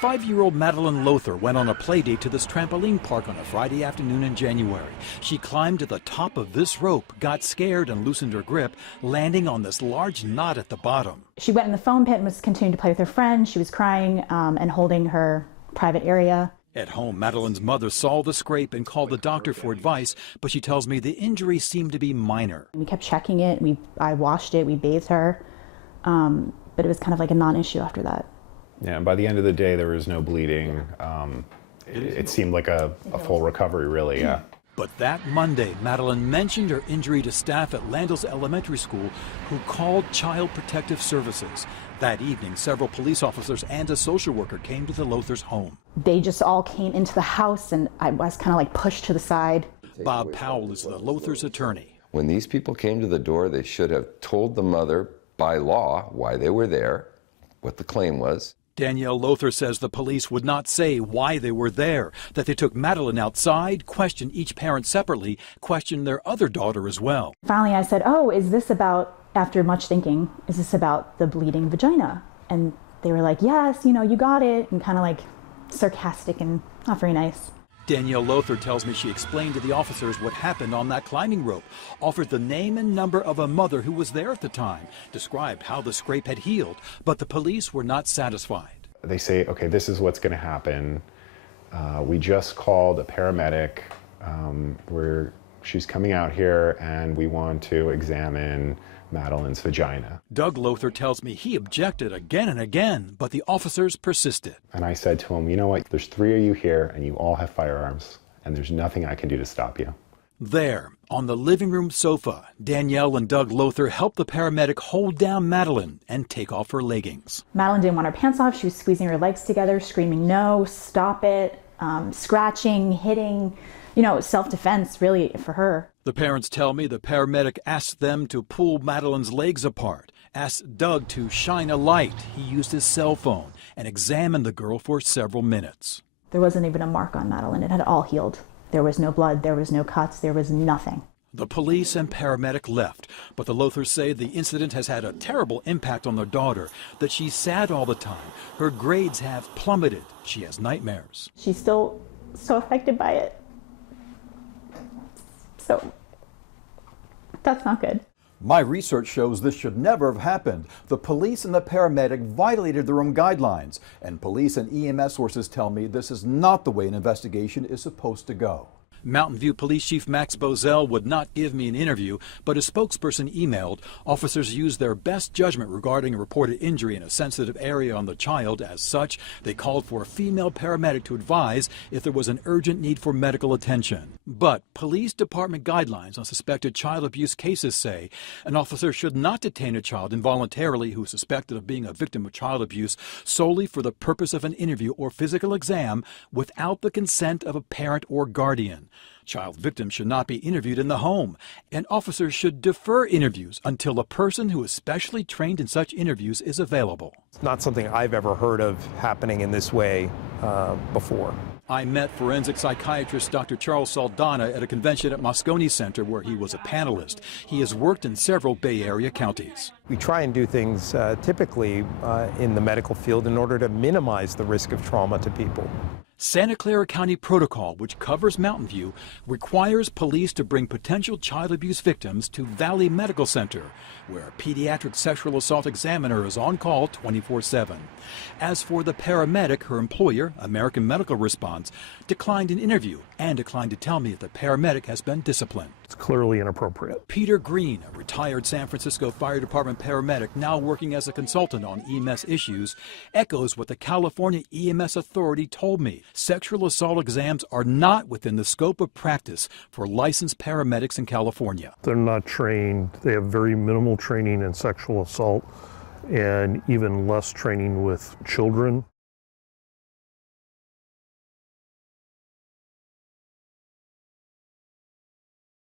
5-year-old Madeline Lothar went on a play date to this trampoline park on a Friday afternoon in January. She climbed to the top of this rope, got scared and loosened her grip, landing on this large knot at the bottom. She went in the foam pit and was continuing to play with her friend. She was crying and holding her private area. At home, Madeline's mother saw the scrape and called the doctor for advice, but she tells me the injury seemed to be minor. We kept checking it. I washed it. We bathed her, but it was kind of like a non-issue after that. Yeah, and by the end of the day, there was no bleeding. It seemed like a full recovery, really, yeah. But that Monday, Madeline mentioned her injury to staff at Landals Elementary School, who called Child Protective Services. That evening, several police officers and a social worker came to the Lothars' home. They just all came into the house, and I was kind of like pushed to the side. Bob Powell is the Lothars' attorney. When these people came to the door, they should have told the mother by law why they were there, what the claim was. Danielle Lothar says the police would not say why they were there, that they took Madeline outside, questioned each parent separately, questioned their other daughter as well. Finally, I said, "Oh, is this about," after much thinking, "is this about the bleeding vagina?" And they were like, "Yes, you got it," and kind of like sarcastic and not very nice. Danielle Lothar tells me she explained to the officers what happened on that climbing rope, offered the name and number of a mother who was there at the time, described how the scrape had healed, but the police were not satisfied. They say, okay, this is what's going to happen. We just called a paramedic. She's coming out here and we want to examine Madeline's vagina. Doug Lothar tells me he objected again and again, but the officers persisted. And I said to him, you know what, there's 3 of you here and you all have firearms and there's nothing I can do to stop you. There, on the living room sofa, Danielle and Doug Lothar helped the paramedic hold down Madeline and take off her leggings. Madeline didn't want her pants off. She was squeezing her legs together, screaming, "No, stop it," scratching, hitting, self-defense really for her. The parents tell me the paramedic asked them to pull Madeline's legs apart, asked Doug to shine a light. He used his cell phone and examined the girl for several minutes. There wasn't even a mark on Madeline. It had all healed. There was no blood, there was no cuts, there was nothing. The police and paramedic left, but the Lothars say the incident has had a terrible impact on their daughter, that she's sad all the time. Her grades have plummeted. She has nightmares. She's still so affected by it. So that's not good. My research shows this should never have happened. The police and the paramedic violated their own guidelines, and police and EMS sources tell me this is not the way an investigation is supposed to go. Mountain View Police Chief Max Bozell would not give me an interview, but a spokesperson emailed officers used their best judgment regarding a reported injury in a sensitive area on the child. As such, they called for a female paramedic to advise if there was an urgent need for medical attention. But police department guidelines on suspected child abuse cases say an officer should not detain a child involuntarily who is suspected of being a victim of child abuse solely for the purpose of an interview or physical exam without the consent of a parent or guardian. Child victims should not be interviewed in the home, and officers should defer interviews until a person who is specially trained in such interviews is available. It's not something I've ever heard of happening in this way before. I met forensic psychiatrist Dr. Charles Saldana at a convention at Moscone Center where he was a panelist. He has worked in several Bay Area counties. We try and do things typically in the medical field in order to minimize the risk of trauma to people. Santa Clara County Protocol, which covers Mountain View, requires police to bring potential child abuse victims to Valley Medical Center, where a pediatric sexual assault examiner is on call 24/7. As for the paramedic, her employer, American Medical Response, declined an interview and declined to tell me if the paramedic has been disciplined. It's clearly inappropriate. Peter Green, a retired San Francisco Fire Department paramedic now working as a consultant on EMS issues, echoes what the California EMS Authority told me. Sexual assault exams are not within the scope of practice for licensed paramedics in California. They're not trained. They have very minimal training in sexual assault and even less training with children.